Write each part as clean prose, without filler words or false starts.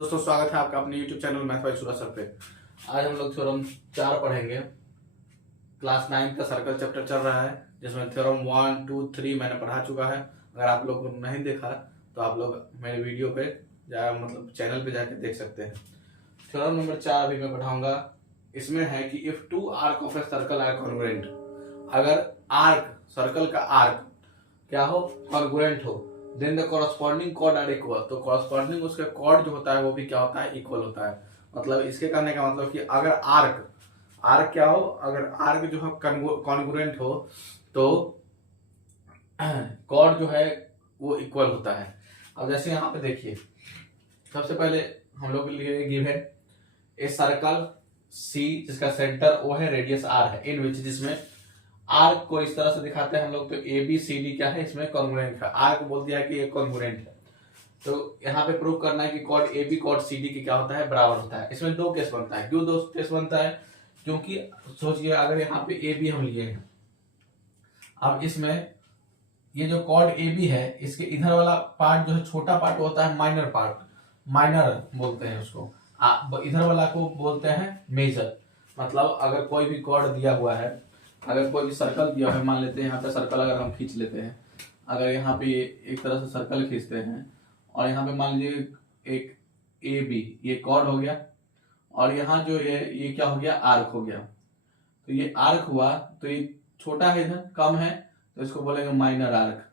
दोस्तों स्वागत है आपका अपने YouTube चैनल मैथ बाय सूरज सर पे। आज हम लोग थ्योरम 4 पढ़ेंगे। क्लास 9 का सर्कल चैप्टर चल रहा है जिसमें थ्योरम 1, 2, 3 मैंने पढ़ा चुका है। अगर आप लोग नहीं देखा तो आप लोग मेरे वीडियो पे चैनल पे जाके देख सकते हैं। थ्योरम नंबर 4 अभी मैं पढ़ाऊंगा। इसमें है कि if two arc of a circle are congruent, अगर आर्क सर्कल का आर्क क्या हो, कॉन्ग्रुएंट हो, then the corresponding chord are equal, तो कॉरस्पॉन्डिंग उसका कॉर्ड जो होता है वो भी क्या होता है, इक्वल होता है। मतलब इसके कहने का मतलब कि अगर आर्क आर्क क्या हो, अगर आर्क जो है कॉन्ग्रुएंट हो तो कॉर्ड जो है वो इक्वल होता है। अब जैसे यहाँ पे देखिए, सबसे पहले हम लोग लिए गिवन ए सर्कल सी जिसका सेंटर ओ है, रेडियस आर है, इन विच, जिसमें आर्क को इस तरह से दिखाते हैं हम लोग। तो ए बी सी डी क्या है, इसमें कॉन्ग्रुएंट है। आर्क बोल दिया कि ये कॉन्ग्रुएंट है, तो यहाँ पे प्रूव करना है कि chord A B chord C D की क्या होता है, बराबर होता है। इसमें दो केस बनता है। क्यों दो केस बनता है? क्योंकि सोचिए अगर यहाँ पे ए बी हम लिए हैं, अब इसमें ये जो कॉर्ड ए बी है इसके इधर वाला पार्ट जो है, छोटा पार्ट होता है माइनर पार्ट, माइनर बोलते हैं उसको। इधर वाला को बोलते हैं मेजर। मतलब अगर कोई भी कॉर्ड दिया हुआ है, अगर कोई भी सर्कल दिया है, मान लेते हैं यहाँ पे सर्कल अगर हम खींच लेते हैं, अगर यहाँ पे एक तरह से सर्कल खींचते हैं और यहाँ पे मान लीजिए एक ए बी, ये कॉर्ड हो गया, और यहाँ जो ये क्या हो गया, आर्क हो गया। तो ये आर्क हुआ, तो ये छोटा है, इधर कम है, तो इसको बोलेंगे माइनर आर्क,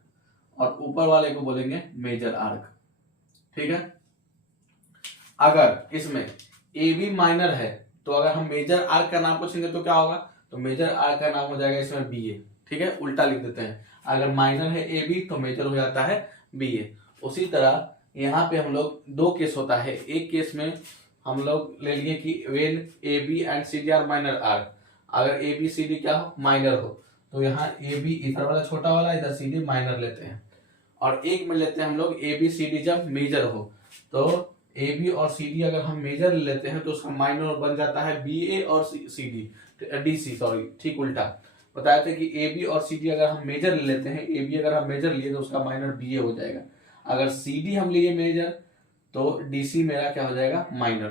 और ऊपर वाले को बोलेंगे मेजर आर्क। ठीक है। अगर इसमें ए बी माइनर है तो अगर हम मेजर आर्क का नाम पूछेंगे तो क्या होगा, तो मेजर आर्क का नाम हो जाएगा इसमें बी ए। ठीक है, उल्टा लिख देते हैं। अगर माइनर है ए बी तो मेजर हो जाता है बी ए। उसी तरह यहाँ पे हम लोग दो केस होता है। एक केस में हम लोग ले लिए कि when A B and C D are minor arc, अगर ए बी सी डी क्या हो, माइनर हो, तो यहाँ ए बी इधर वाला छोटा वाला, इधर सी डी माइनर लेते हैं। और एक में लेते हैं हम लोग ए बी सी डी जब मेजर हो, तो ए बी और सी डी अगर हम मेजर लेते हैं तो उसका माइनर बन जाता है बी ए और C D D C, sorry ठीक उल्टा बताए थे कि ए बी और सी डी अगर हम मेजर ले लेते हैं, ए बी अगर हम मेजर लिए तो उसका माइनर बी ए हो जाएगा। अगर सी डी हम लिए मेजर तो डी सी मेरा क्या हो जाएगा, माइनर।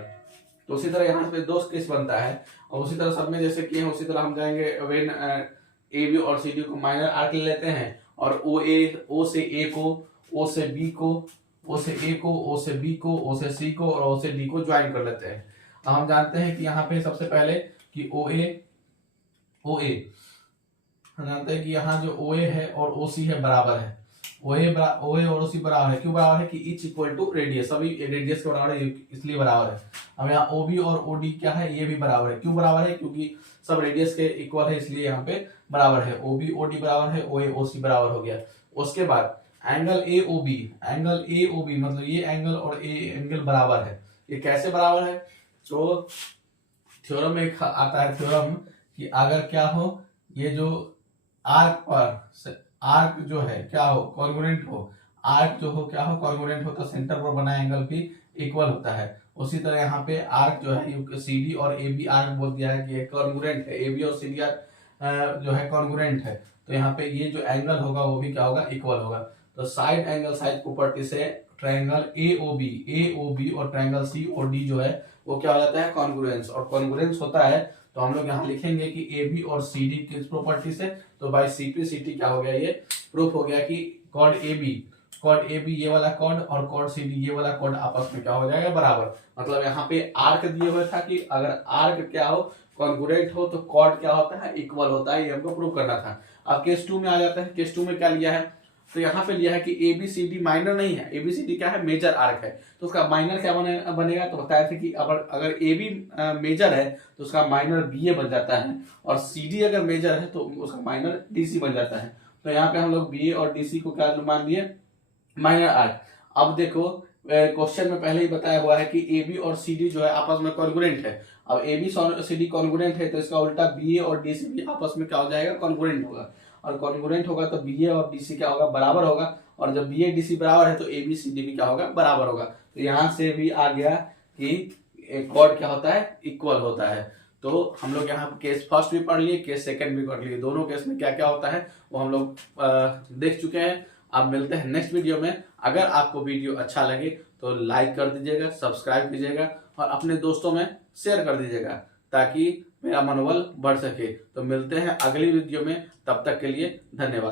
तो उसी तरह यहाँ पे दो केस बनता है, और उसी तरह सब में जैसे किए हैं उसी तरह हम जाएंगे। वेन ए बी और सी डी को माइनर आर्क ले लेते हैं, और ओ से ए को, ओ से बी को, ओ से ए को, ओ से बी को, ओ से सी को और ओ से डी को ज्वाइन कर लेते हैं। अब हम जानते हैं कि यहाँ पे सबसे पहले कि ओ ए हम जानते हैं कि यहाँ जो ओ ए है और ओ सी है बराबर है। ओ ए और ओ सी बराबर है। क्यों बराबर है? कि इच इक्वल टू रेडियस, सभी रेडियस के बराबर है इसलिए बराबर है। अब यहाँ ओ बी और ओ डी क्या है, ये भी बराबर है। क्यों बराबर है? क्योंकि सब रेडियस के इक्वल है इसलिए यहाँ पे बराबर है। ओ बी ओ डी बराबर है, ओ ए ओ सी बराबर हो गया। उसके बाद angle A O B, angle A O B मतलब ये एंगल और ए एंगल बराबर है। ये कैसे बराबर है? तो थ्योरम में आता है थ्योरम कि अगर क्या हो, ये जो आर्क पर आर्क जो है क्या हो, कॉन्ग्रुएंट हो, आर्क जो हो क्या हो, कॉन्ग्रुएंट हो, तो सेंटर पर बना एंगल भी इक्वल होता है। उसी तरह यहाँ पे आर्क जो है सी डी और ए बी आर्क बोल दिया है कि कॉन्ग्रुएंट है, ए बी और सी डी आर्क जो है कॉन्ग्रुएंट है, तो यहाँ पे ये जो एंगल होगा वो भी क्या होगा, इक्वल होगा। तो साइड एंगल साइड प्रॉपर्टी से ट्रायंगल ए ओ बी और ट्रायंगल सी ओ डी जो है वो क्या हो जाता है, कॉन्ग्रुएंस। और कॉन्ग्रुएंस होता है तो हम लोग यहाँ लिखेंगे कि ए बी और सी डी किस प्रॉपर्टी से, तो बाय सीपी सीटी क्या हो गया, ये प्रूफ हो गया कि कॉर्ड ए बी ये वाला कॉर्ड और कॉर्ड सी डी ये वाला कॉर्ड आपस में क्या हो जाएगा, बराबर। मतलब यहाँ पे आर्क दिए हुए था कि अगर आर्क क्या हो, कॉन्ग्रुएंट हो, तो कॉर्ड क्या होता है, इक्वल होता है। ये हमको प्रूव करना था। अब केस 2 में आ जाता है। केस 2 में क्या लिया है, तो यहाँ पे लिया है कि A B C D minor नहीं है, ए बी सी डी क्या है, मेजर आर्क है, तो उसका माइनर क्या बनेगा, तो बताया था कि अगर ए बी मेजर है तो उसका माइनर बी ए बन जाता है, और सी डी अगर मेजर है तो उसका माइनर डी सी बन जाता है। तो यहाँ पे हम लोग बी ए और डी सी को क्या मान लिए, माइनर आर्क। अब देखो क्वेश्चन में पहले ही बताया हुआ है कि ए बी और सी डी जो है आपस में कॉन्ग्रुएंट है। अब A B C D congruent है तो इसका उल्टा बी ए और डी सी भी आपस में क्या हो जाएगा, कॉन्ग्रुएंट होगा। और कॉन्ग्रुएंट होगा तो बी ए और डी सी क्या होगा, बराबर होगा। और जब बी ए डी सी बराबर है तो ए बी सी डी भी क्या होगा, बराबर होगा। तो यहाँ से भी आ गया कि कॉर्ड क्या होता है, इक्वल होता है। तो हम लोग यहाँ केस फर्स्ट भी पढ़ लिए, केस सेकंड भी पढ़ लिए। दोनों केस में क्या क्या होता है वो हम लोग देख चुके हैं। अब मिलते हैं नेक्स्ट वीडियो में। अगर आपको वीडियो अच्छा लगे तो लाइक कर दीजिएगा, सब्सक्राइब कीजिएगा और अपने दोस्तों में शेयर कर दीजिएगा ताकि मेरा मनोबल बढ़ सके। तो मिलते हैं अगली वीडियो में, तब तक के लिए धन्यवाद।